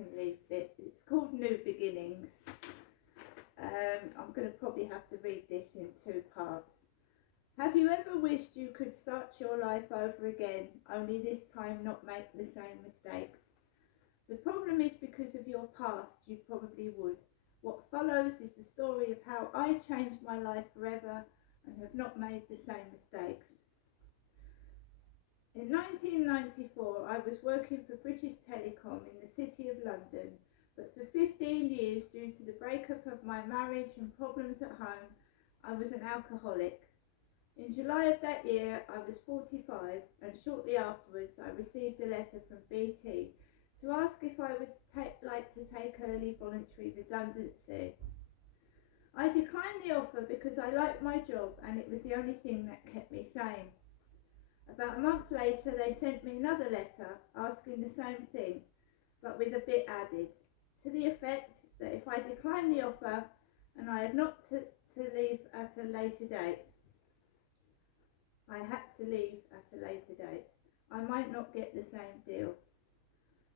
second leaflet. It's called New Beginnings. I'm going to probably have to read this in 2 parts. Have you ever wished you could start your life over again, only this time not make the same mistakes? The problem is because of your past, you probably would. What follows is the story of how I changed my life forever and have not made the same mistakes. In 1994, I was working for British Telecom in the City of London, but for 15 years, due to the breakup of my marriage and problems at home, I was an alcoholic. In July of that year, I was 45, and shortly afterwards, I received a letter from BT to ask if I would like to take early voluntary redundancy. I declined the offer because I liked my job and it was the only thing that kept me sane. About a month later, they sent me another letter asking the same thing, but with a bit added, to the effect that if I declined the offer and I had not to leave at a later date, I might not get the same deal.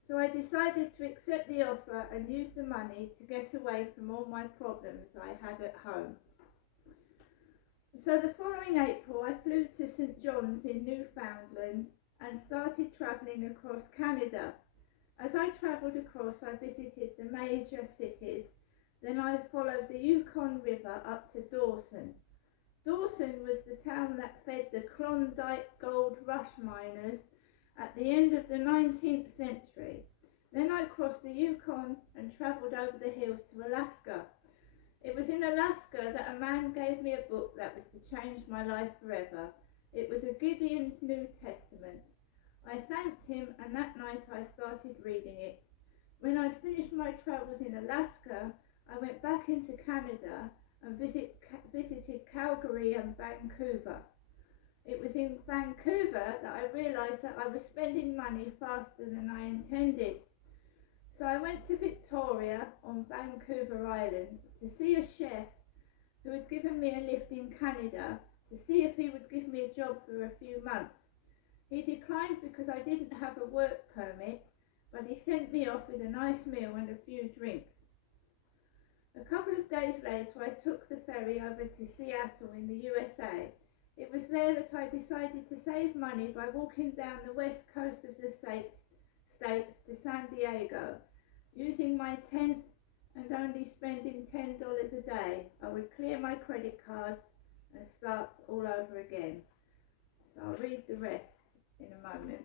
So I decided to accept the offer and use the money to get away from all my problems I had at home. So the following April, I flew to St John's in Newfoundland and started travelling across Canada. As I travelled across, I visited the major cities. Then I followed the Yukon River up to Dawson. Dawson was the town that fed the Klondike gold rush miners at the end of the 19th century. Then I crossed the Yukon and travelled over the hills to Alaska. It was in Alaska that a man gave me a book that was to change my life forever. It was a Gideon's New Testament. I thanked him, and that night I started reading it. When I'd finished my travels in Alaska, I went back into Canada and visited Calgary and Vancouver. It was in Vancouver that I realised that I was spending money faster than I intended. So I went to Victoria on Vancouver Island to see a chef who had given me a lift in Canada to see if he would give me a job for a few months. He declined because I didn't have a work permit, but he sent me off with a nice meal and a few drinks. A couple of days later, I took the ferry over to Seattle in the USA. It was there that I decided to save money by walking down the west coast of the states to San Diego. Using my tent and only spending $10 a day, I would clear my credit cards and start all over again. So I'll read the rest in a moment.